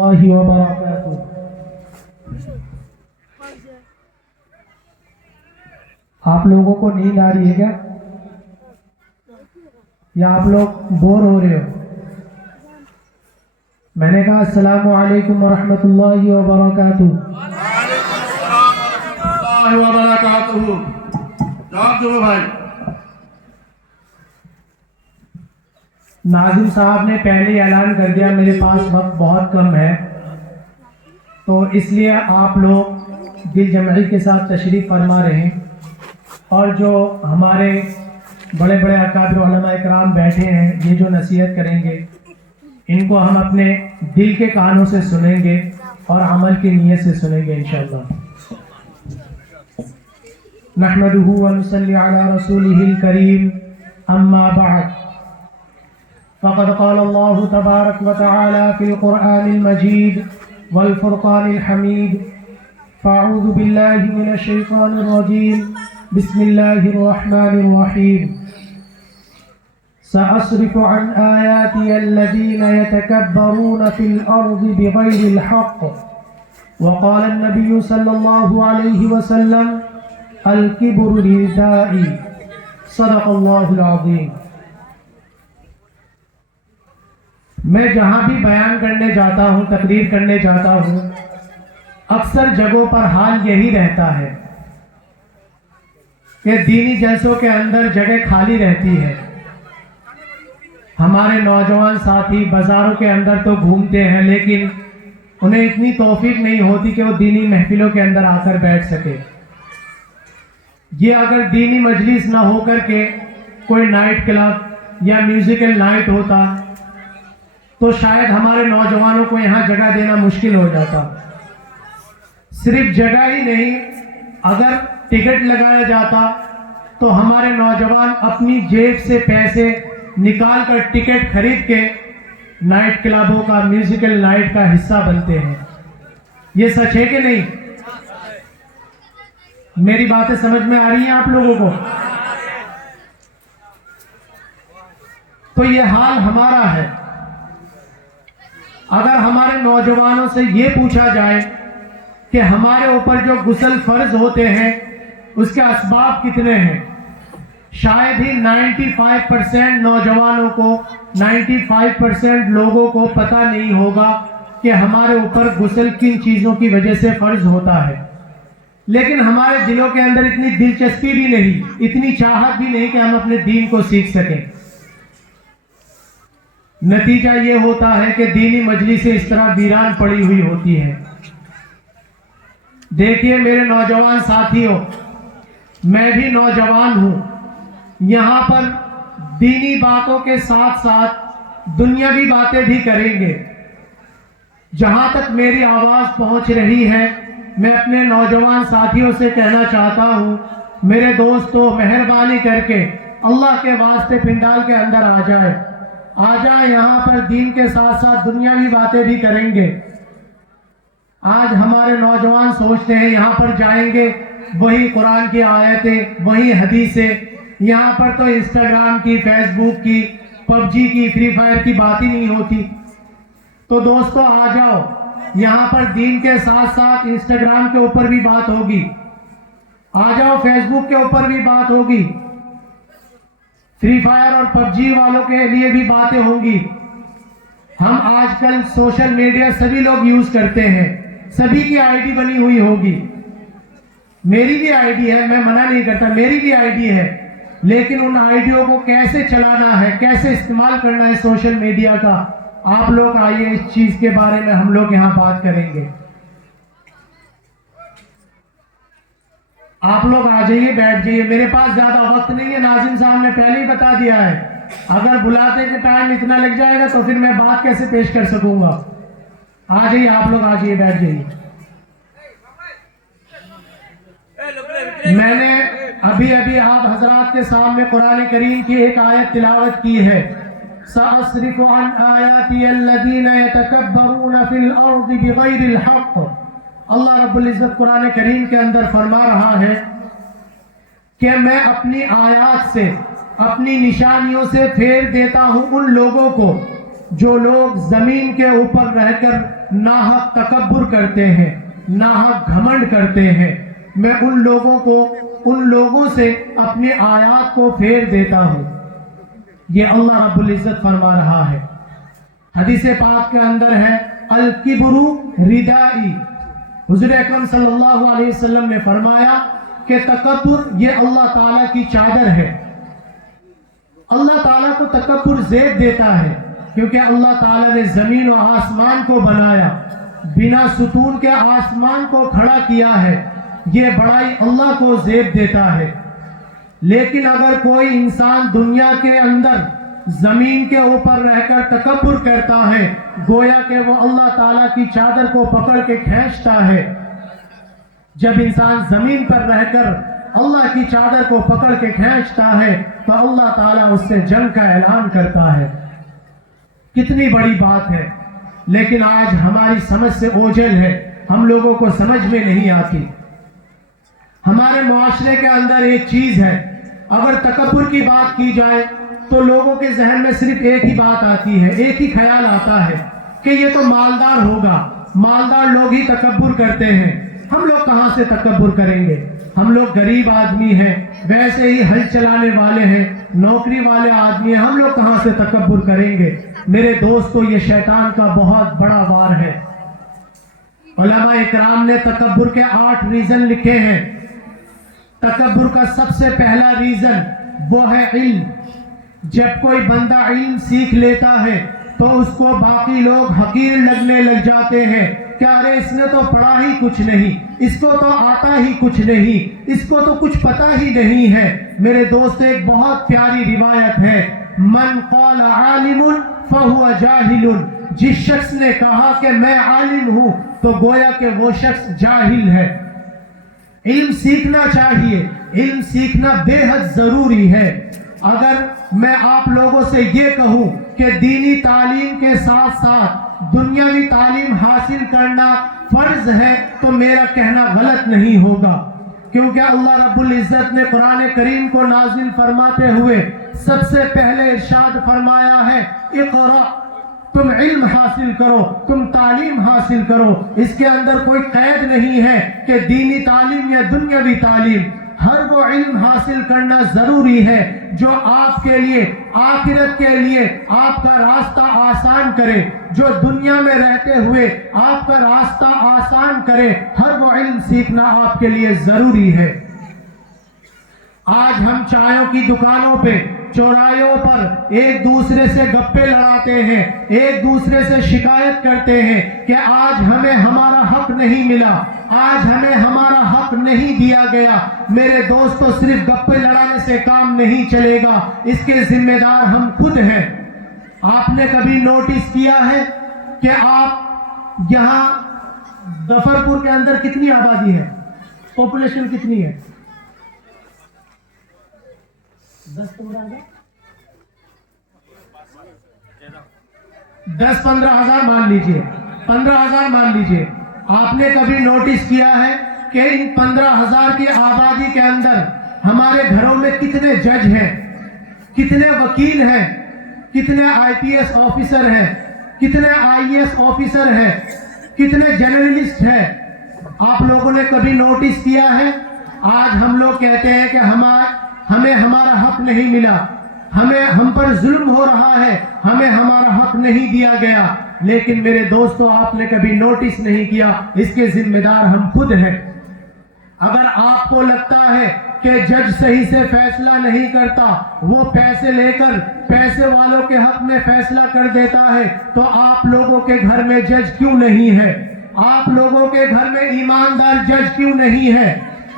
اللہ وبرکاتہ۔ آپ لوگوں کو نیند آ رہی ہے کیا، یا آپ لوگ بور ہو رہے ہو؟ میں نے کہا السلام علیکم ورحمۃ اللہ وبرکاتہ۔ وعلیکم السلام ورحمۃ اللہ وبرکاتہ۔ جواب دو بھائی۔ ناظم صاحب نے پہلے ہی اعلان کر دیا میرے پاس وقت بہت کم ہے، تو اس لیے آپ لوگ دل جمعی کے ساتھ تشریف فرما رہے ہیں، اور جو ہمارے بڑے بڑے اکابر علماء اکرام بیٹھے ہیں یہ جو نصیحت کریں گے ان کو ہم اپنے دل کے کانوں سے سنیں گے اور عمل کی نیت سے سنیں گے انشاءاللہ۔ نحمده ونصلي على رسوله الكريم، اما بعد، فقد قال الله تبارك وتعالى في القرآن المجيد والفرقان الحميد، فاعوذ بالله من الشيطان الرجيم، بسم الله الرحمن الرحيم، سأصرف عن آياتي الذين يتكبرون في الأرض بغير الحق، وقال النبي صلى الله عليه وسلم الكبر ردائي، صدق الله العظيم۔ میں جہاں بھی بیان کرنے جاتا ہوں، تقریر کرنے جاتا ہوں، اکثر جگہوں پر حال یہی رہتا ہے کہ دینی جلسوں کے اندر جگہ خالی رہتی ہے۔ ہمارے نوجوان ساتھی بازاروں کے اندر تو گھومتے ہیں، لیکن انہیں اتنی توفیق نہیں ہوتی کہ وہ دینی محفلوں کے اندر آ کر بیٹھ سکے۔ یہ اگر دینی مجلس نہ ہو کر کے کوئی نائٹ کلب یا میوزیکل نائٹ ہوتا تو شاید ہمارے نوجوانوں کو یہاں جگہ دینا مشکل ہو جاتا۔ صرف جگہ ہی نہیں، اگر ٹکٹ لگایا جاتا تو ہمارے نوجوان اپنی جیب سے پیسے نکال کر ٹکٹ خرید کے نائٹ کلبوں کا، میوزیکل نائٹ کا حصہ بنتے ہیں۔ یہ سچ ہے کہ نہیں؟ میری باتیں سمجھ میں آ رہی ہیں آپ لوگوں کو؟ تو یہ حال ہمارا ہے۔ اگر ہمارے نوجوانوں سے یہ پوچھا جائے کہ ہمارے اوپر جو غسل فرض ہوتے ہیں اس کے اسباب کتنے ہیں، شاید ہی 95% نوجوانوں کو، 95% لوگوں کو پتہ نہیں ہوگا کہ ہمارے اوپر غسل کن چیزوں کی وجہ سے فرض ہوتا ہے۔ لیکن ہمارے دلوں کے اندر اتنی دلچسپی بھی نہیں، اتنی چاہت بھی نہیں کہ ہم اپنے دین کو سیکھ سکیں۔ نتیجہ یہ ہوتا ہے کہ دینی مجلسیں اس طرح ویران پڑی ہوئی ہوتی ہیں۔ دیکھیے میرے نوجوان ساتھیوں، میں بھی نوجوان ہوں، یہاں پر دینی باتوں کے ساتھ ساتھ دنیاوی باتیں بھی کریں گے۔ جہاں تک میری آواز پہنچ رہی ہے میں اپنے نوجوان ساتھیوں سے کہنا چاہتا ہوں، میرے دوستو مہربانی کر کے اللہ کے واسطے پنڈال کے اندر آ جائیں، یہاں پر دین کے ساتھ ساتھ دنیاوی باتیں بھی کریں گے۔ آج ہمارے نوجوان سوچتے ہیں یہاں پر جائیں گے وہی قرآن کی آیتیں، وہی حدیثیں، یہاں پر تو انسٹاگرام کی، فیس بک کی، پب جی کی، فری فائر کی بات ہی نہیں ہوتی۔ تو دوستو آ جاؤ، یہاں پر دین کے ساتھ ساتھ انسٹاگرام کے اوپر بھی بات ہوگی، آ جاؤ فیس بک کے اوپر بھی بات ہوگی، فری فائر اور پب جی والوں کے لیے بھی باتیں ہوں گی۔ ہم آج کل سوشل میڈیا سبھی لوگ یوز کرتے ہیں، سبھی کی آئی ڈی بنی ہوئی ہوگی، میری بھی آئی ڈی ہے، میں منع نہیں کرتا، میری بھی آئی ڈی ہے، لیکن ان آئی ڈیوں کو کیسے چلانا ہے، کیسے استعمال کرنا ہے سوشل میڈیا کا، آپ لوگ آئیے اس چیز کے بارے میں ہم لوگ یہاں بات کریں گے۔ آپ لوگ آ جائیے، بیٹھ جائیے، میرے پاس زیادہ وقت نہیں ہے، ناظم صاحب نے پہلے ہی بتا دیا ہے، اگر بلاتے کے ٹائم اتنا لگ جائے گا تو پھر میں بات کیسے پیش کر سکوں گا۔ آ جائیے آپ لوگ، آ جائیے، بیٹھ جائیے۔ میں نے ابھی آپ حضرات کے سامنے قرآن کریم کی ایک آیت تلاوت کی ہے، سأصرف عن آیاتی الذین یتکبرون فی الارض بغیر الحق۔ اللہ رب العزت قرآن کریم کے اندر فرما رہا ہے کہ میں اپنی آیات سے، اپنی نشانیوں سے پھیر دیتا ہوں ان لوگوں کو جو لوگ زمین کے اوپر رہ کر ناحق تکبر کرتے ہیں، ناحق گھمنڈ کرتے ہیں، میں ان لوگوں سے اپنی آیات کو پھیر دیتا ہوں. یہ اللہ رب العزت فرما رہا ہے. حدیث پاک کے اندر ہے الکبر ردائی. حضور اکرم صلی اللہ علیہ وسلم نے فرمایا کہ تکبر یہ اللہ تعالیٰ کی چادر ہے. اللہ تعالیٰ کو تکبر زیب دیتا ہے کیونکہ اللہ تعالیٰ نے زمین و آسمان کو بنایا، بنا ستون کے آسمان کو کھڑا کیا ہے. یہ بڑائی اللہ کو زیب دیتا ہے. لیکن اگر کوئی انسان دنیا کے اندر زمین کے اوپر رہ کر تکبر کرتا ہے، گویا کہ وہ اللہ تعالیٰ کی چادر کو پکڑ کے کھینچتا ہے. جب انسان زمین پر رہ کر اللہ کی چادر کو پکڑ کے کھینچتا ہے تو اللہ تعالیٰ اس سے جنگ کا اعلان کرتا ہے. کتنی بڑی بات ہے، لیکن آج ہماری سمجھ سے اوجھل ہے، ہم لوگوں کو سمجھ میں نہیں آتی. ہمارے معاشرے کے اندر ایک چیز ہے، اگر تکبر کی بات کی جائے تو لوگوں کے ذہن میں صرف ایک ہی بات آتی ہے، ایک ہی خیال آتا ہے کہ یہ تو مالدار ہوگا، مالدار لوگ ہی تکبر کرتے ہیں. ہم لوگ کہاں سے تکبر کریں گے؟ ہم لوگ غریب آدمی ہیں، ویسے ہی ہل چلانے والے ہیں، نوکری والے آدمی ہیں، ہم لوگ کہاں سے تکبر کریں گے؟ میرے دوستو، یہ شیطان کا بہت بڑا وار ہے. علماء اکرام نے تکبر کے 8 ریزن لکھے ہیں. تکبر کا سب سے پہلا ریزن وہ ہے علم. جب کوئی بندہ علم سیکھ لیتا ہے تو اس کو باقی لوگ حقیر لگنے لگ جاتے ہیں کہ ارے اس نے تو پڑھا ہی کچھ نہیں، اس کو تو آتا ہی کچھ نہیں، اس کو تو کچھ پتا ہی نہیں ہے. میرے دوست، ایک بہت پیاری روایت ہے، من قال عالم فہو جاہل. جس شخص نے کہا کہ میں عالم ہوں تو گویا کہ وہ شخص جاہل ہے. علم سیکھنا چاہیے، علم سیکھنا بے حد ضروری ہے. اگر میں آپ لوگوں سے یہ کہوں کہ دینی تعلیم کے ساتھ ساتھ دنیاوی تعلیم حاصل کرنا فرض ہے تو میرا کہنا غلط نہیں ہوگا، کیونکہ اللہ رب العزت نے قرآن کریم کو نازل فرماتے ہوئے سب سے پہلے ارشاد فرمایا ہے اقرا، تم علم حاصل کرو، تم تعلیم حاصل کرو. اس کے اندر کوئی قید نہیں ہے کہ دینی تعلیم یا دنیاوی تعلیم، ہر وہ علم حاصل کرنا ضروری ہے جو آپ کے لیے آخرت کے لیے آپ کا راستہ آسان کرے، جو دنیا میں رہتے ہوئے آپ کا راستہ آسان کرے. ہر وہ علم سیکھنا آپ کے لیے ضروری ہے. آج ہم چائوں کی دکانوں پہ، چوراہوں پر ایک دوسرے سے گپے لڑاتے ہیں، ایک دوسرے سے شکایت کرتے ہیں کہ آج ہمیں ہمارا حق نہیں ملا، آج ہمیں ہمارا حق نہیں دیا گیا. میرے دوستو، صرف گپے لڑانے سے کام نہیں چلے گا، اس کے ذمہ دار ہم خود ہیں. آپ نے کبھی نوٹس کیا ہے کہ آپ یہاں ظفرپور کے اندر کتنی آبادی ہے؟ پاپولیشن کتنی ہے؟ 10-15 ہزار مان لیجئے، 15,000 مان لیجئے. آپ نے کبھی نوٹس کیا ہے کہ ان 15,000 کی آبادی کے اندر ہمارے گھروں میں کتنے جج ہیں، کتنے وکیل ہیں، کتنے IPS آفیسر ہیں، کتنے IAS آفیسر ہیں، کتنے جرنلسٹ ہیں؟ آپ لوگوں نے کبھی نوٹس کیا ہے؟ آج ہم لوگ کہتے ہیں کہ ہمیں ہمارا حق نہیں ملا، ہم پر ظلم ہو رہا ہے، ہمیں ہمارا حق نہیں دیا گیا. لیکن میرے دوستو، آپ نے کبھی نوٹس نہیں کیا، اس کے ذمہ دار ہم خود ہیں. اگر آپ کو لگتا ہے کہ جج صحیح سے فیصلہ نہیں کرتا، وہ پیسے لے کر پیسے والوں کے حق میں فیصلہ کر دیتا ہے، تو آپ لوگوں کے گھر میں جج کیوں نہیں ہے؟ آپ لوگوں کے گھر میں ایماندار جج کیوں نہیں ہے؟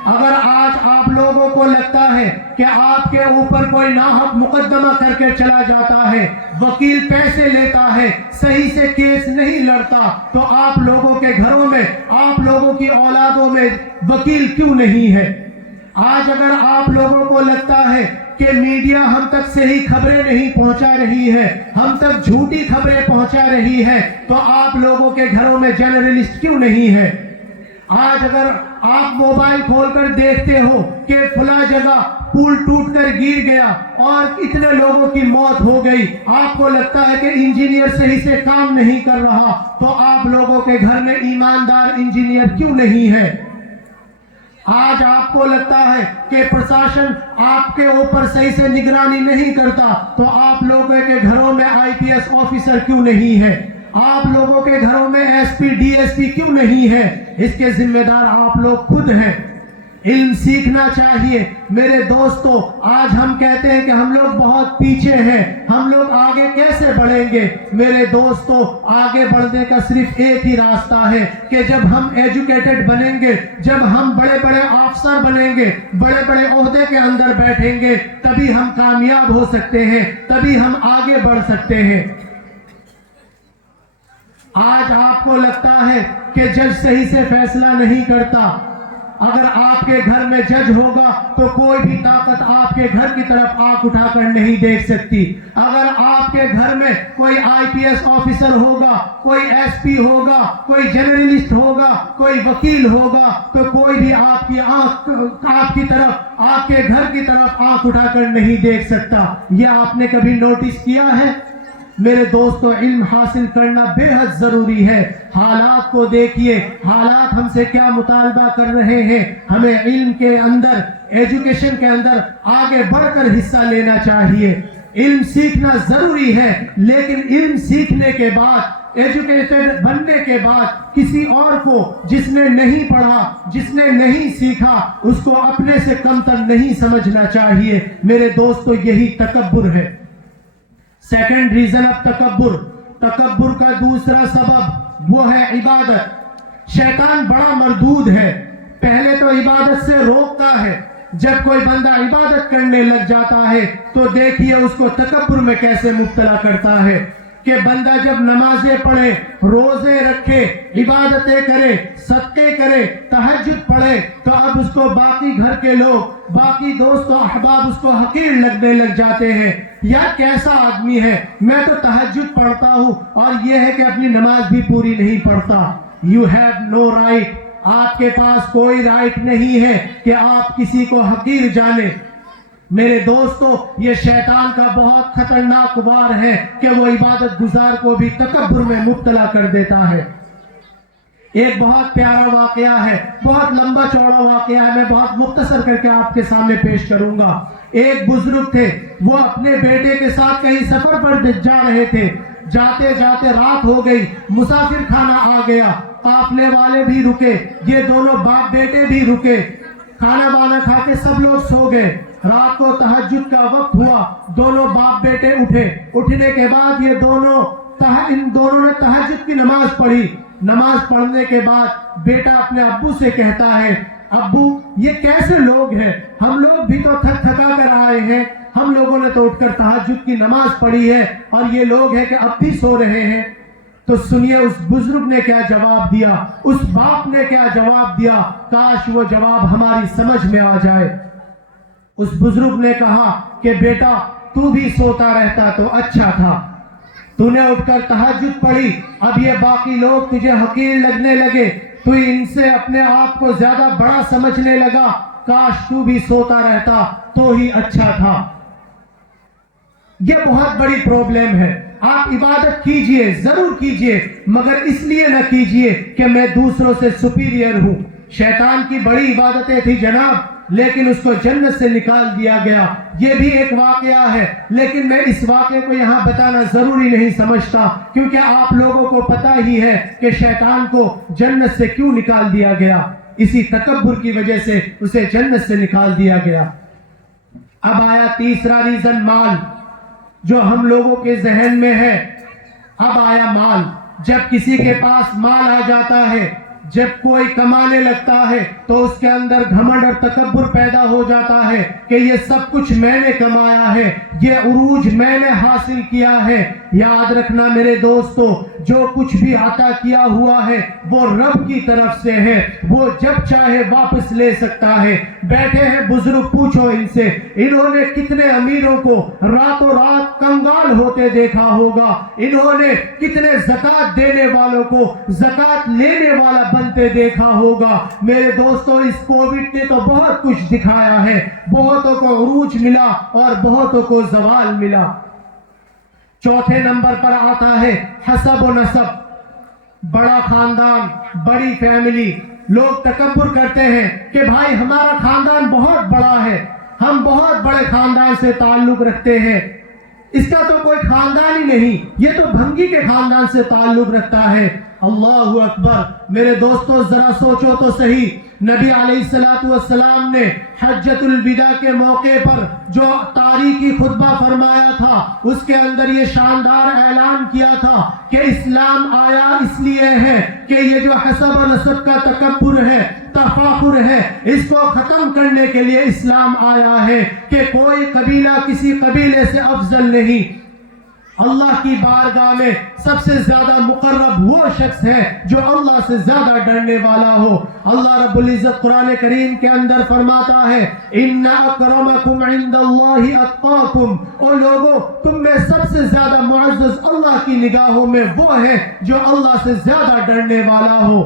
اگر آج آپ لوگوں کو لگتا ہے کہ آپ کے اوپر کوئی ناحق مقدمہ کر کے چلا جاتا ہے، وکیل پیسے لیتا ہے، صحیح سے کیس نہیں لڑتا، تو آپ لوگوں کے گھروں میں، آپ لوگوں کی اولادوں میں وکیل کیوں نہیں ہے؟ آج اگر آپ لوگوں کو لگتا ہے کہ میڈیا ہم تک صحیح خبریں نہیں پہنچا رہی ہے، ہم تک جھوٹی خبریں پہنچا رہی ہے، تو آپ لوگوں کے گھروں میں جرنلسٹ کیوں نہیں ہے؟ آج اگر آپ موبائل کھول کر دیکھتے ہو کہ فلاں جگہ پل ٹوٹ کر گر گیا اور اتنے لوگوں کی موت ہو گئی، آپ کو لگتا ہے کہ انجینئر صحیح سے کام نہیں کر رہا، تو آپ لوگوں کے گھر میں ایماندار انجینئر کیوں نہیں ہے؟ آج آپ کو لگتا ہے کہ پرشاسن آپ کے اوپر صحیح سے نگرانی نہیں کرتا، تو آپ لوگوں کے گھروں میں IPS آفیسر کیوں نہیں ہے؟ آپ لوگوں کے گھروں میں SP DSP کیوں نہیں ہے؟ اس کے ذمہ دار آپ لوگ خود ہیں۔ علم سیکھنا چاہیے میرے دوستو۔ آج ہم کہتے ہیں کہ ہم لوگ بہت پیچھے ہیں، ہم لوگ آگے کیسے بڑھیں گے؟ میرے دوستو، آگے بڑھنے کا صرف ایک ہی راستہ ہے کہ جب ہم ایجوکیٹڈ بنیں گے، جب ہم بڑے بڑے افسر بنیں گے، بڑے بڑے عہدے کے اندر بیٹھیں گے، تبھی ہم کامیاب ہو سکتے ہیں، تبھی ہم آگے بڑھ سکتے ہیں۔ آج آپ کو لگتا ہے کہ جج صحیح سے فیصلہ نہیں کرتا۔ اگر آپ کے گھر میں جج ہوگا تو کوئی بھی طاقت آپ کے گھر کی طرف آنکھ اٹھا کر نہیں دیکھ سکتی۔ اگر آپ کے گھر میں کوئی IPS آفیسر ہوگا، کوئی SP ہوگا، کوئی جرنلسٹ ہوگا، کوئی وکیل ہوگا، تو کوئی بھی آپ کی طرف، آپ کے گھر کی طرف آنکھ اٹھا کر نہیں دیکھ سکتا۔ یہ آپ نے کبھی نوٹس کیا ہے؟ میرے دوستو، علم حاصل کرنا بے حد ضروری ہے۔ حالات کو دیکھیے، حالات ہم سے کیا مطالبہ کر رہے ہیں۔ ہمیں علم کے اندر، ایجوکیشن کے اندر آگے بڑھ کر حصہ لینا چاہیے۔ علم سیکھنا ضروری ہے، لیکن علم سیکھنے کے بعد، ایجوکیٹڈ بننے کے بعد کسی اور کو جس نے نہیں پڑھا، جس نے نہیں سیکھا، اس کو اپنے سے کمتر نہیں سمجھنا چاہیے۔ میرے دوستو، یہی تکبر ہے۔ سیکنڈ ریزن آف تکبر کا دوسرا سبب وہ ہے عبادت۔ شیطان بڑا مردود ہے، پہلے تو عبادت سے روکتا ہے، جب کوئی بندہ عبادت کرنے لگ جاتا ہے تو دیکھیے اس کو تکبر میں کیسے مبتلا کرتا ہے کہ بندہ جب نمازیں پڑھے، روزے رکھے، عبادتیں کرے، صدقے کرے، تہجد پڑھے، تو اب اس کو باقی گھر کے لوگ، باقی دوست و احباب اس کو حقیر لگنے لگ جاتے ہیں۔ یا کیسا آدمی ہے، میں تو تہجد پڑھتا ہوں اور یہ ہے کہ اپنی نماز بھی پوری نہیں پڑھتا۔ You have no right، آپ کے پاس کوئی رائٹ نہیں ہے کہ آپ کسی کو حقیر جانیں۔ میرے دوستو، یہ شیطان کا بہت خطرناک وار ہے کہ وہ عبادت گزار کو بھی تکبر میں مبتلا کر دیتا ہے۔ ایک بہت پیارا واقعہ ہے، بہت لمبا چوڑا واقعہ ہے، میں بہت مختصر کر کے آپ کے سامنے پیش کروں گا۔ ایک بزرگ تھے، وہ اپنے بیٹے کے ساتھ کہیں سفر پر جا رہے تھے، جاتے جاتے رات ہو گئی، مسافر خانہ آ گیا، قافلے والے بھی رکے، یہ دونوں باپ بیٹے بھی رکے، کھانا بانا کھا کے سب لوگ سو گئے۔ رات کو تہجد کا وقت ہوا، دونوں باپ بیٹے اٹھے، اٹھنے کے بعد ان دونوں نے تہجد کی نماز پڑھی۔ نماز پڑھنے کے بعد بیٹا اپنے ابو سے کہتا ہے، ابو یہ کیسے لوگ ہیں، ہم لوگ بھی تو تھک تھکا کر آئے ہیں، ہم لوگوں نے تو اٹھ کر تہجد کی نماز پڑھی ہے اور یہ لوگ ہیں کہ اب بھی سو رہے ہیں۔ تو سنیے اس بزرگ نے کیا جواب دیا، اس باپ نے کیا جواب دیا، کاش وہ جواب ہماری سمجھ میں آ جائے۔ اس بزرگ نے کہا کہ بیٹا تو بھی سوتا رہتا تو اچھا تھا، تو نے اٹھ کر تہجد پڑھی، اب یہ باقی لوگ تجھے حقیر لگنے لگے، تو ان سے اپنے آپ کو زیادہ بڑا سمجھنے لگا، کاش تو بھی سوتا رہتا تو ہی اچھا تھا۔ یہ بہت بڑی پرابلم ہے۔ آپ عبادت کیجئے، ضرور کیجئے، مگر اس لیے نہ کیجئے کہ میں دوسروں سے سپیریئر ہوں۔ شیطان کی بڑی عبادتیں تھی جناب، لیکن اس کو جنت سے نکال دیا گیا۔ یہ بھی ایک واقعہ ہے، لیکن میں اس واقعے کو یہاں بتانا ضروری نہیں سمجھتا، کیونکہ آپ لوگوں کو پتہ ہی ہے کہ شیطان کو جنت سے کیوں نکال دیا گیا۔ اسی تکبر کی وجہ سے اسے جنت سے نکال دیا گیا۔ اب آیا تیسرا ریزن، مال، جو ہم لوگوں کے ذہن میں ہے۔ اب آیا مال۔ جب کسی کے پاس مال آ جاتا ہے، جب کوئی کمانے لگتا ہے تو اس کے اندر گھمنڈ اور تکبر پیدا ہو جاتا ہے کہ یہ سب کچھ میں نے کمایا ہے، یہ عروج میں نے حاصل کیا ہے۔ یاد رکھنا میرے دوستو، جو کچھ بھی عطا کیا ہوا ہے وہ رب کی طرف سے ہے، وہ جب چاہے واپس لے سکتا ہے۔ بیٹھے ہیں بزرگ، پوچھو ان سے، انہوں نے کتنے امیروں کو راتوں رات کنگال ہوتے دیکھا ہوگا، انہوں نے کتنے زکوٰۃ دینے والوں کو زکوٰۃ لینے والا بنتے دیکھا ہوگا۔ میرے دوستوں، اس کووڈ نے تو بہت کچھ دکھایا ہے، بہتوں کو عروج ملا اور بہتوں کو زوال ملا۔ چوتھے نمبر پر آتا ہے حسب و نسب، بڑا خاندان، بڑی فیملی۔ لوگ تکبر کرتے ہیں کہ بھائی ہمارا خاندان بہت بڑا ہے، ہم بہت بڑے خاندان سے تعلق رکھتے ہیں۔ اس کا تو کوئی خاندان ہی نہیں، یہ تو بھنگی کے خاندان سے تعلق رکھتا ہے۔ اللہ اکبر! میرے دوستو ذرا سوچو تو صحیح، نبی علیہ السلام نے حجۃ الوداع کے موقع پر جو تاریخی خطبہ فرمایا تھا، اس کے اندر یہ شاندار اعلان کیا تھا کہ اسلام آیا اس لیے ہے کہ یہ جو حسب و نسب کا تکبر ہے، تفاخر ہے، اس کو ختم کرنے کے لیے اسلام آیا ہے کہ کوئی قبیلہ کسی قبیلے سے افضل نہیں۔ اللہ کی بارگاہ میں سب سے زیادہ مقرب وہ شخص ہے جو اللہ سے زیادہ ڈرنے والا ہو۔ اللہ رب العزت قرآن کریم کے اندر فرماتا ہے ان اکرمکم عند اللہ اتقاکم، او لوگو تم میں سب سے زیادہ معزز اللہ کی نگاہوں میں وہ ہے جو اللہ سے زیادہ ڈرنے والا ہو۔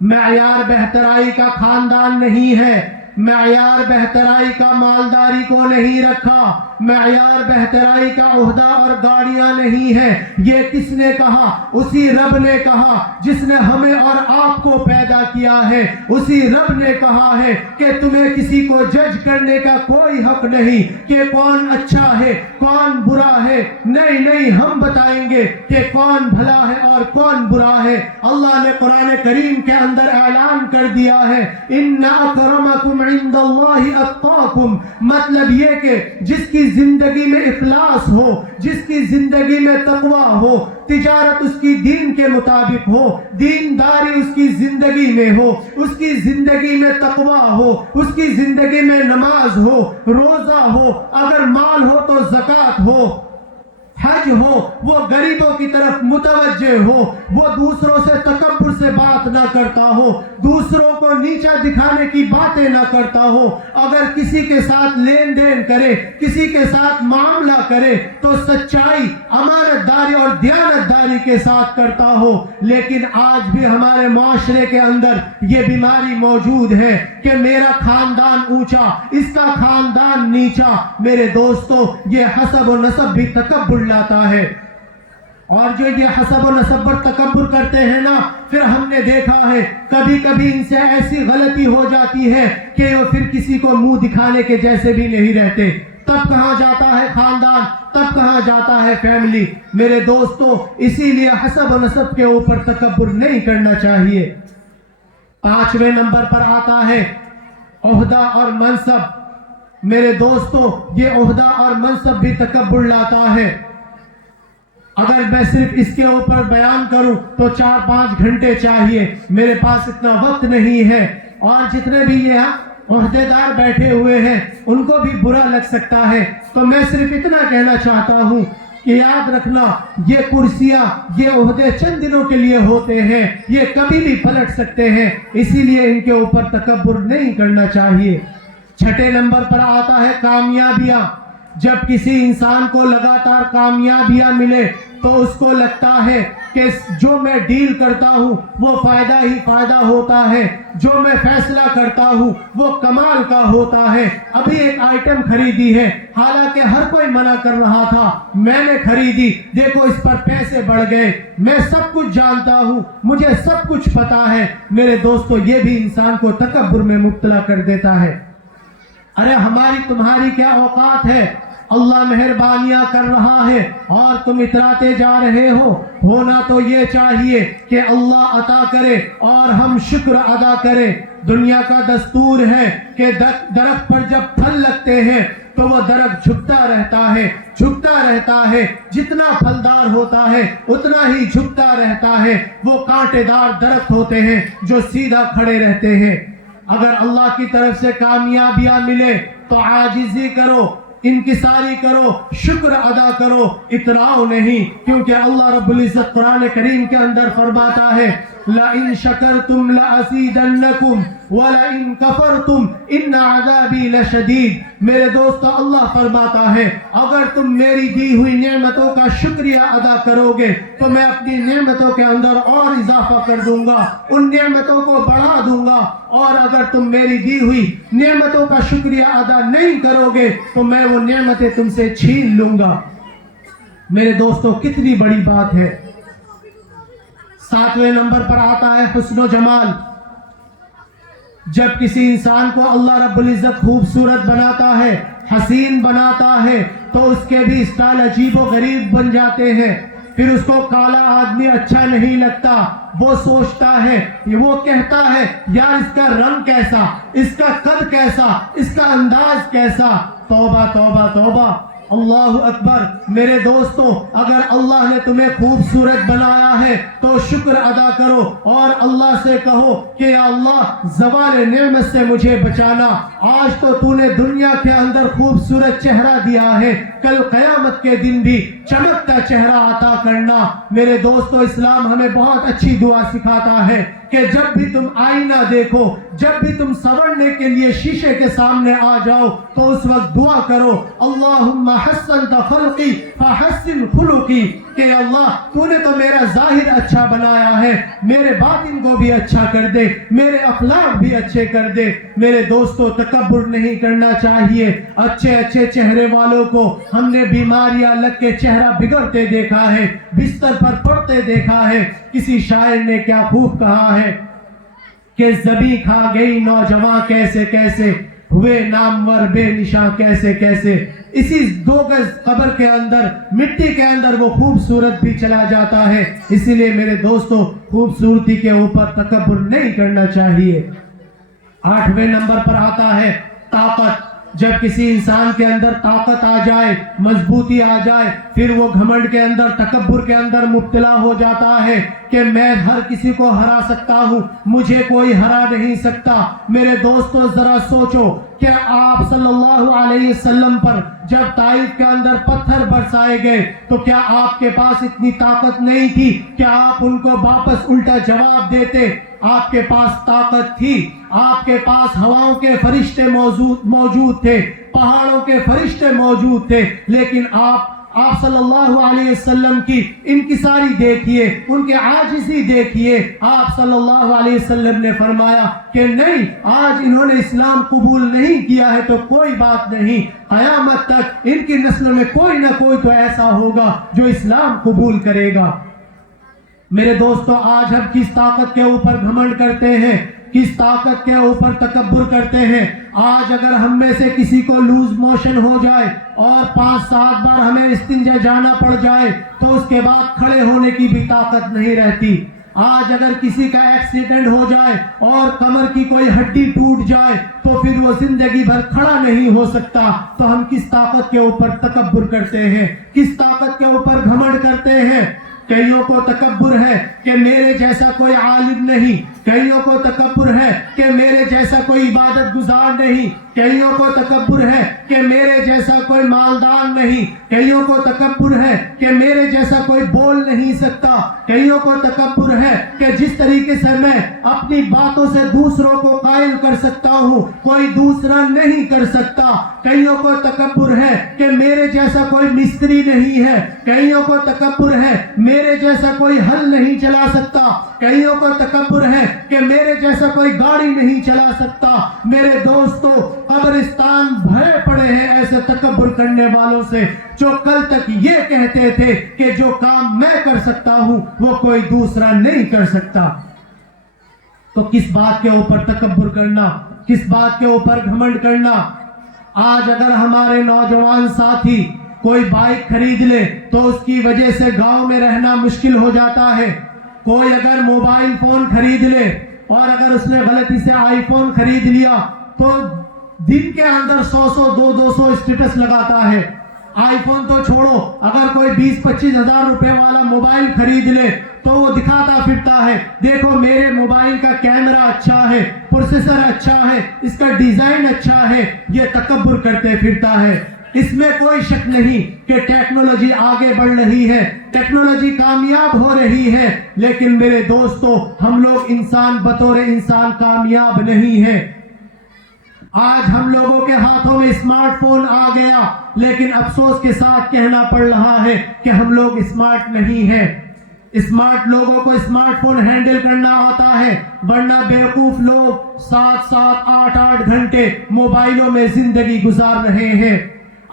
معیار بہترائی کا خاندان نہیں ہے، معیار بہترائی کا مالداری کو نہیں رکھا، معیار بہترائی کا عہدہ اور گاڑیاں نہیں ہے۔ یہ کس نے کہا؟ اسی رب نے کہا جس نے ہمیں اور آپ کو پیدا کیا ہے۔ اسی رب نے کہا ہے کہ تمہیں کسی کو جج کرنے کا کوئی حق نہیں کہ کون اچھا ہے کون برا ہے۔ نہیں، ہم بتائیں گے کہ کون بھلا ہے اور کون برا ہے۔ اللہ نے قرآن کریم کے اندر اعلان کر دیا ہے ان اکرمکم عند اللہ اتقاکم، مطلب یہ کہ جس کی زندگی میں اخلاص ہو، جس کی زندگی میں تقوی ہو، تجارت اس کی دین کے مطابق ہو، دینداری اس کی زندگی میں ہو، اس کی زندگی میں تقوی ہو، اس کی زندگی میں نماز ہو، روزہ ہو، اگر مال ہو تو زکوٰۃ ہو، حج ہو، وہ غریبوں کی طرف متوجہ ہو، وہ دوسروں سے تکبر سے بات نہ کرتا ہو، دوسروں کو نیچا دکھانے کی باتیں نہ کرتا ہو، اگر کسی کے ساتھ لین دین کرے، کسی کے ساتھ معاملہ کرے تو سچائی، امانت داری اور دیانت داری کے ساتھ کرتا ہو۔ لیکن آج بھی ہمارے معاشرے کے اندر یہ بیماری موجود ہے کہ میرا خاندان اونچا، اس کا خاندان نیچا۔ میرے دوستو، یہ حسب و نسب بھی تکبر لاتا ہے، اور جو یہ حسب و نسب پر تکبر کرتے ہیں نا، پھر ہم نے دیکھا ہے کبھی کبھی ان سے ایسی غلطی ہو جاتی ہے کہ وہ پھر کسی کو منہ دکھانے کے جیسے بھی نہیں رہتے۔ تب کہاں جاتا ہے خاندان، تب کہاں جاتا ہے فیملی۔ میرے دوستو، اسی لیے حسب و نسب کے اوپر تکبر نہیں کرنا چاہیے۔ 5ویں نمبر پر آتا ہے عہدہ اور منصب۔ میرے دوستو، یہ عہدہ اور منصب بھی تکبر لاتا ہے۔ اگر میں صرف اس کے اوپر بیان کروں تو 4-5 گھنٹے چاہیے، میرے پاس اتنا وقت نہیں ہے، اور جتنے بھی یہ عہدے دار بیٹھے ہوئے ہیں ان کو بھی برا لگ سکتا ہے، تو میں صرف اتنا کہنا چاہتا ہوں کہ یاد رکھنا، یہ کرسیاں، یہ عہدے چند دنوں کے لیے ہوتے ہیں، یہ کبھی بھی پلٹ سکتے ہیں، اسی لیے ان کے اوپر تکبر نہیں کرنا چاہیے۔ 6 نمبر پر آتا ہے کامیابیاں۔ جب کسی انسان کو لگاتار کامیابیاں ملے تو اس کو لگتا ہے کہ جو میں ڈیل کرتا ہوں وہ فائدہ ہی فائدہ ہوتا ہے، جو میں فیصلہ کرتا ہوں وہ کمال کا ہوتا ہے۔ ابھی ایک آئٹم خریدی ہے، حالانکہ ہر کوئی منع کر رہا تھا، میں نے خریدی، دیکھو اس پر پیسے بڑھ گئے، میں سب کچھ جانتا ہوں، مجھے سب کچھ پتا ہے۔ میرے دوستو، یہ بھی انسان کو تکبر میں مبتلا کر دیتا ہے۔ ارے ہماری تمہاری کیا اوقات ہے، اللہ مہربانیاں کر رہا ہے اور تم اتراتے جا رہے ہو۔ ہونا تو یہ چاہیے کہ اللہ عطا کرے اور ہم شکر ادا کریں۔ دنیا کا دستور ہے کہ درخت پر جب پھل لگتے ہیں تو وہ درخت جھکتا رہتا ہے، جتنا پھلدار ہوتا ہے اتنا ہی جھکتا رہتا ہے۔ وہ کانٹے دار درخت ہوتے ہیں جو سیدھا کھڑے رہتے ہیں۔ اگر اللہ کی طرف سے کامیابیاں ملے تو عاجزی کرو، انکساری کرو, شکر ادا کرو, اتراؤ نہیں, کیونکہ اللہ رب العزت قرآن کریم کے اندر فرماتا ہے لَإِن شَكَرْتُمْ لَأَزِيدَنَّكُمْ وَلَإِن كَفَرْتُمْ إِنَّ عَذَابِي لَشَدِيدٌ. میرے دوستو, اللہ فرماتا ہے اگر تم میری دی ہوئی نعمتوں کا شکریہ ادا کرو گے تو میں اپنی نعمتوں کے اندر اور اضافہ کر دوں گا, ان نعمتوں کو بڑھا دوں گا, اور اگر تم میری دی ہوئی نعمتوں کا شکریہ ادا نہیں کرو گے تو میں وہ نعمتیں تم سے چھین لوں گا. میرے دوستو, کتنی بڑی بات ہے. 7ویں نمبر پر آتا ہے حسن و جمال. جب کسی انسان کو اللہ رب العزت خوبصورت بناتا ہے, حسین بناتا ہے, تو اس کے بھی اسٹائل عجیب و غریب بن جاتے ہیں. پھر اس کو کالا آدمی اچھا نہیں لگتا, وہ سوچتا ہے, وہ کہتا ہے یار اس کا رنگ کیسا, اس کا قد کیسا, اس کا انداز کیسا. توبہ توبہ توبہ, اللہ اکبر. میرے دوستو, اگر اللہ نے تمہیں خوبصورت بنایا ہے تو شکر ادا کرو اور اللہ سے کہو کہ یا اللہ زوال نعمت سے مجھے بچانا. آج تو تو نے دنیا کے اندر خوبصورت چہرہ دیا ہے, کل قیامت کے دن بھی چمکتا چہرہ عطا کرنا. میرے دوستو, اسلام ہمیں بہت اچھی دعا سکھاتا ہے کہ جب بھی تم آئینہ دیکھو, جب بھی تم سنورنے کے لیے شیشے کے سامنے آ جاؤ تو اس وقت دعا کرو اللہم حسنت خلقی فحسن خلقی, کہ اللہ تو نے تو میرا ظاہر اچھا بنایا ہے, میرے باطن کو بھی اچھا کر دے, میرے اخلاق بھی اچھے کر دے. میرے دوستو, تکبر نہیں کرنا چاہیے. اچھے اچھے چہرے والوں کو ہم نے بیماریاں لگ کے چہرہ بگڑتے دیکھا ہے, بستر پر پڑتے دیکھا ہے. کسی شاعر نے کیا خوب کہا ہے کہ زبیں کھا گئی نوجوان کیسے کیسے, ہوئے نامور بے نشاں کیسے کیسے. اسی 2 گز قبر کے اندر, مٹی کے اندر وہ خوبصورت بھی چلا جاتا ہے. اسی لیے میرے دوستو, خوبصورتی کے اوپر تکبر نہیں کرنا چاہیے. 8ویں نمبر پر آتا ہے طاقت. جب کسی انسان کے اندر طاقت آ جائے, مضبوطی آ جائے, پھر وہ گھمنڈ کے اندر, تکبر کے اندر مبتلا ہو جاتا ہے کہ میں ہر کسی کو ہرا سکتا ہوں, مجھے کوئی ہرا نہیں سکتا. میرے دوستو, ذرا سوچو, کیا آپ صلی اللہ علیہ وسلم پر جب طائف کے اندر پتھر برسائے گئے تو کیا آپ کے پاس اتنی طاقت نہیں تھی کہ آپ ان کو واپس الٹا جواب دیتے؟ آپ کے پاس طاقت تھی, آپ کے پاس ہواؤں کے فرشتے موجود تھے, پہاڑوں کے فرشتے موجود تھے, لیکن آپ صلی اللہ علیہ وسلم کی انکساری دیکھیے, ان کے عاجزی دیکھیے. آپ صلی اللہ علیہ وسلم نے فرمایا کہ نہیں, آج انہوں نے اسلام قبول نہیں کیا ہے تو کوئی بات نہیں, قیامت تک ان کی نسل میں کوئی نہ کوئی تو ایسا ہوگا جو اسلام قبول کرے گا. میرے دوستو, آج ہم کس طاقت کے اوپر گھمنڈ کرتے ہیں, کس طاقت کے اوپر تکبر کرتے ہیں. آج اگر ہم میں سے کسی کو لوز موشن ہو جائے اور 5-7 بار ہمیں استنجا جانا پڑ جائے تو اس کے بعد کھڑے ہونے کی بھی طاقت نہیں رہتی. آج اگر کسی کا ایکسیڈنٹ ہو جائے اور کمر کی کوئی ہڈی ٹوٹ جائے تو پھر وہ زندگی بھر کھڑا نہیں ہو سکتا. تو ہم کس طاقت کے اوپر تکبر کرتے ہیں, کس طاقت کے اوپر گھمنڈ کرتے ہیں. کئیوں کو تکبر ہے کہ میرے جیسا کوئی عالم نہیں, کئیوں کو تکبر ہے کہ میرے جیسا کوئی عبادت گزار نہیں, کئیوں کو تکبر ہے کہ میرے جیسا کوئی مالدار نہیں, کئیوں کو تکبر ہے کہ میرے جیسا کوئی بول نہیں سکتا, کئیوں کو تکبر ہے کہ جس طریقے سے میں اپنی باتوں سے دوسروں کو قائل کر سکتا ہوں کوئی دوسرا نہیں کر سکتا. کئیوں کو تکبر ہے کہ میرے جیسا کوئی مستری نہیں ہے, کئیوں کو تکبر ہے میرے جیسا کوئی ہل نہیں چلا سکتا, کئیوں کو تکبر ہے کہ میرے جیسا کوئی گاڑی نہیں چلا سکتا. میرے دوستو, قبرستان بھرے پڑے ہیں ایسے تکبر کرنے والوں سے جو کل تک یہ کہتے تھے کہ جو کام میں کر سکتا ہوں وہ کوئی دوسرا نہیں کر سکتا. تو کس بات کے اوپر تکبر کرنا, کس بات کے اوپر گھمنڈ کرنا. آج اگر ہمارے نوجوان ساتھی کوئی بائک خرید لے تو اس کی وجہ سے گاؤں میں رہنا مشکل ہو جاتا ہے. کوئی اگر موبائل فون خرید لے اور اگر اس نے غلطی سے آئی فون خرید لیا تو دن کے اندر 100-200 اسٹیٹس لگاتا ہے. آئی فون تو چھوڑو, اگر کوئی 20-25 ہزار روپے والا موبائل خرید لے تو وہ دکھاتا پھرتا ہے دیکھو میرے موبائل کا کیمرہ اچھا ہے, پروسیسر اچھا ہے, اس کا ڈیزائن اچھا ہے. یہ تکبر کرتے پھرتا ہے. اس میں کوئی شک نہیں کہ ٹیکنالوجی آگے بڑھ رہی ہے، ٹیکنالوجی کامیاب ہو رہی ہے، لیکن میرے دوستو ہم لوگ انسان بطور انسان کامیاب نہیں ہیں۔ آج ہم لوگوں کے ہاتھوں میں اسمارٹ فون آ گیا، لیکن افسوس کے ساتھ کہنا پڑ رہا ہے کہ ہم لوگ اسمارٹ نہیں ہیں۔ اسمارٹ لوگوں کو اسمارٹ فون ہینڈل کرنا آتا ہے، ورنہ بیوقوف لوگ 7 8 گھنٹے موبائلوں میں زندگی گزار رہے ہیں۔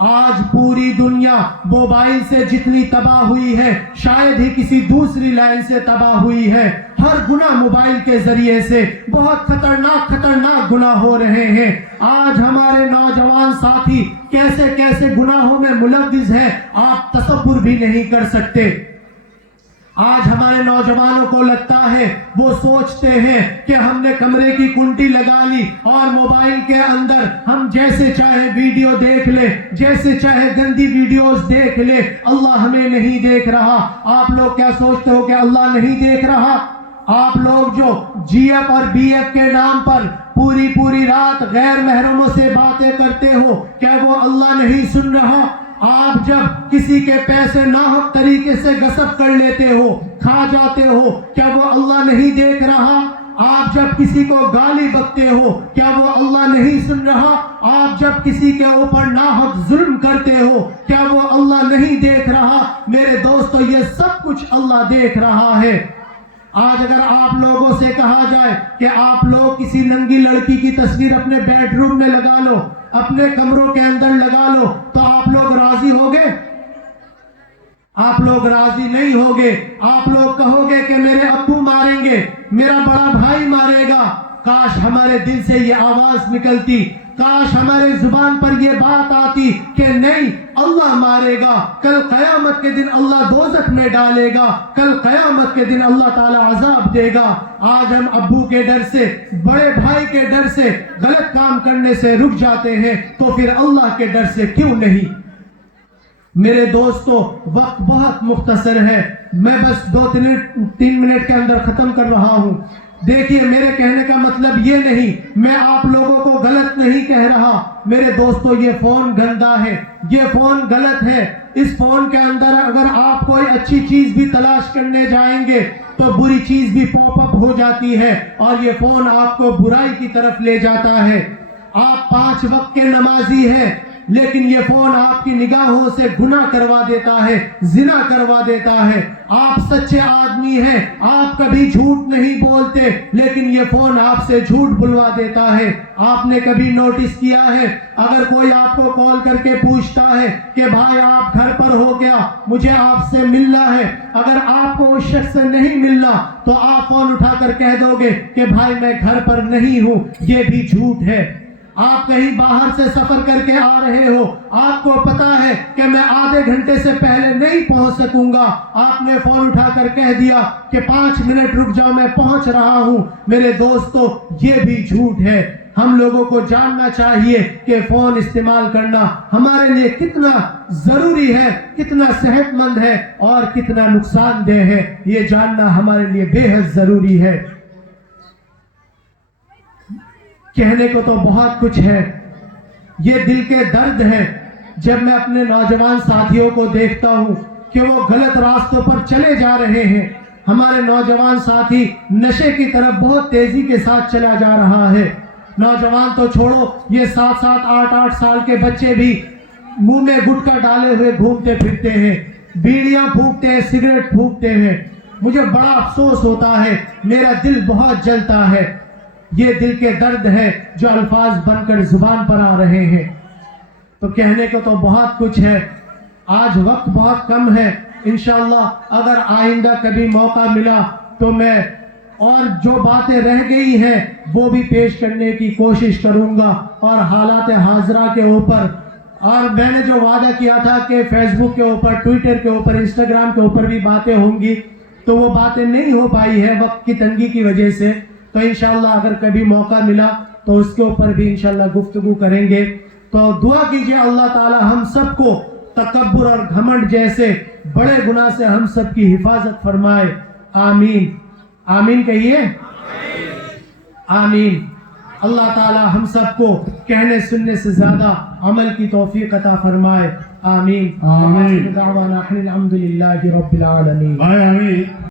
آج پوری دنیا موبائل سے جتنی تباہ ہوئی ہے شاید ہی کسی دوسری لائن سے تباہ ہوئی ہے۔ ہر گناہ موبائل کے ذریعے سے بہت خطرناک گناہ ہو رہے ہیں۔ آج ہمارے نوجوان ساتھی کیسے کیسے گناہوں میں ملوث ہیں آپ تصور بھی نہیں کر سکتے۔ آج ہمارے نوجوانوں کو لگتا ہے، وہ سوچتے ہیں کہ ہم نے کمرے کی کنڈی لگا لی اور موبائل کے اندر ہم جیسے چاہے ویڈیو دیکھ لے، جیسے چاہے گندی ویڈیوز دیکھ لے، اللہ ہمیں نہیں دیکھ رہا۔ آپ لوگ کیا سوچتے ہو کہ اللہ نہیں دیکھ رہا؟ آپ لوگ جو جی ایف اور بی ایف کے نام پر پوری رات غیر محرموں سے باتیں کرتے ہو، کیا وہ اللہ نہیں سن رہا؟ آپ جب کسی کے پیسے ناحق طریقے سے غصب کر لیتے ہو، کھا جاتے ہو، کیا وہ اللہ نہیں دیکھ رہا؟ آپ جب کسی کو گالی بکتے ہو، کیا وہ اللہ نہیں سن رہا؟ آپ جب کسی کے اوپر ناحق ظلم کرتے ہو، کیا وہ اللہ نہیں دیکھ رہا؟ میرے دوستو یہ سب کچھ اللہ دیکھ رہا ہے۔ آج اگر آپ لوگوں سے کہا جائے کہ آپ لوگ کسی ننگی لڑکی کی تصویر اپنے بیڈ روم میں لگا لو، اپنے کمروں کے اندر لگا لو، تو آپ لوگ راضی ہوگے؟ آپ لوگ راضی نہیں ہوگے۔ آپ لوگ کہو گے کہ میرے ابو ماریں گے، میرا بڑا بھائی مارے گا۔ کاش ہمارے دل سے یہ آواز نکلتی، کاش ہمارے زبان پر یہ بات آتی کہ نہیں، اللہ مارے گا، کل قیامت کے دن اللہ دوزخ میں ڈالے گا، کل قیامت کے دن اللہ تعالی عذاب دے گا۔ آج ہم ابو کے ڈر سے، بڑے بھائی کے ڈر سے غلط کام کرنے سے رک جاتے ہیں، تو پھر اللہ کے ڈر سے کیوں نہیں؟ میرے دوستو وقت بہت مختصر ہے، میں بس 2-3 منٹ کے اندر ختم کر رہا ہوں۔ دیکھیے میرے کہنے کا مطلب یہ نہیں، میں آپ لوگوں کو غلط نہیں کہہ رہا میرے دوستو، یہ فون گندا ہے، یہ فون غلط ہے۔ اس فون کے اندر اگر آپ کوئی اچھی چیز بھی تلاش کرنے جائیں گے تو بری چیز بھی پاپ اپ ہو جاتی ہے، اور یہ فون آپ کو برائی کی طرف لے جاتا ہے۔ آپ 5 وقت کے نمازی ہیں، لیکن یہ فون آپ کی نگاہوں سے گناہ کروا دیتا ہے، زنا کروا دیتا ہے۔ آپ سچے آدمی ہیں، آپ کبھی جھوٹ نہیں بولتے، لیکن یہ فون آپ سے جھوٹ بلوا دیتا ہے۔ آپ نے کبھی نوٹس کیا ہے، اگر کوئی آپ کو کال کر کے پوچھتا ہے کہ بھائی آپ گھر پر ہو گیا، مجھے آپ سے ملنا ہے، اگر آپ کو اس شخص سے نہیں ملنا تو آپ فون اٹھا کر کہہ دو گے کہ بھائی میں گھر پر نہیں ہوں، یہ بھی جھوٹ ہے۔ آپ کہیں باہر سے سفر کر کے آ رہے ہو، آپ کو پتا ہے کہ میں آدھے گھنٹے سے پہلے نہیں پہنچ سکوں گا، آپ نے فون اٹھا کر کہہ دیا کہ 5 منٹ رک جاؤ میں پہنچ رہا ہوں۔ میرے دوستو یہ بھی جھوٹ ہے۔ ہم لوگوں کو جاننا چاہیے کہ فون استعمال کرنا ہمارے لیے کتنا ضروری ہے، کتنا صحت مند ہے اور کتنا نقصان دہ ہے، یہ جاننا ہمارے لیے بے حد ضروری ہے۔ کہنے کو تو بہت کچھ ہے، یہ دل کے درد ہے جب میں اپنے نوجوان ساتھیوں کو دیکھتا ہوں کہ وہ غلط راستوں پر چلے جا رہے ہیں۔ ہمارے نوجوان ساتھی نشے کی طرف بہت تیزی کے ساتھ چلا جا رہا ہے۔ نوجوان تو چھوڑو، یہ 7 8 سال کے بچے بھی منہ میں گٹکا ڈالے ہوئے گھومتے پھرتے ہیں، بیڑیاں پھونکتے ہیں، سگریٹ پھونکتے ہیں۔ مجھے بڑا افسوس ہوتا ہے، میرا دل بہت جلتا ہے۔ یہ دل کے درد ہے جو الفاظ بن کر زبان پر آ رہے ہیں۔ تو کہنے کو تو بہت کچھ ہے، آج وقت بہت کم ہے۔ انشاءاللہ اگر آئندہ کبھی موقع ملا تو میں اور جو باتیں رہ گئی ہیں وہ بھی پیش کرنے کی کوشش کروں گا، اور حالات حاضرہ کے اوپر، اور میں نے جو وعدہ کیا تھا کہ فیس بک کے اوپر، ٹویٹر کے اوپر، انسٹاگرام کے اوپر بھی باتیں ہوں گی، تو وہ باتیں نہیں ہو پائی ہے وقت کی تنگی کی وجہ سے۔ تو انشاءاللہ اگر کبھی موقع ملا تو اس کے اوپر بھی انشاءاللہ گفتگو کریں گے۔ تو دعا کیجئے اللہ تعالی ہم سب کو تکبر اور گھمنڈ جیسے بڑے گناہ سے ہم سب کی حفاظت فرمائے۔ آمین، آمین کہیے، آمین۔ اللہ تعالی ہم سب کو کہنے سننے سے زیادہ عمل کی توفیق عطا فرمائے. آمین. آمین. دعوانا الحمدللہ رب العالمین. بھائی ہمیں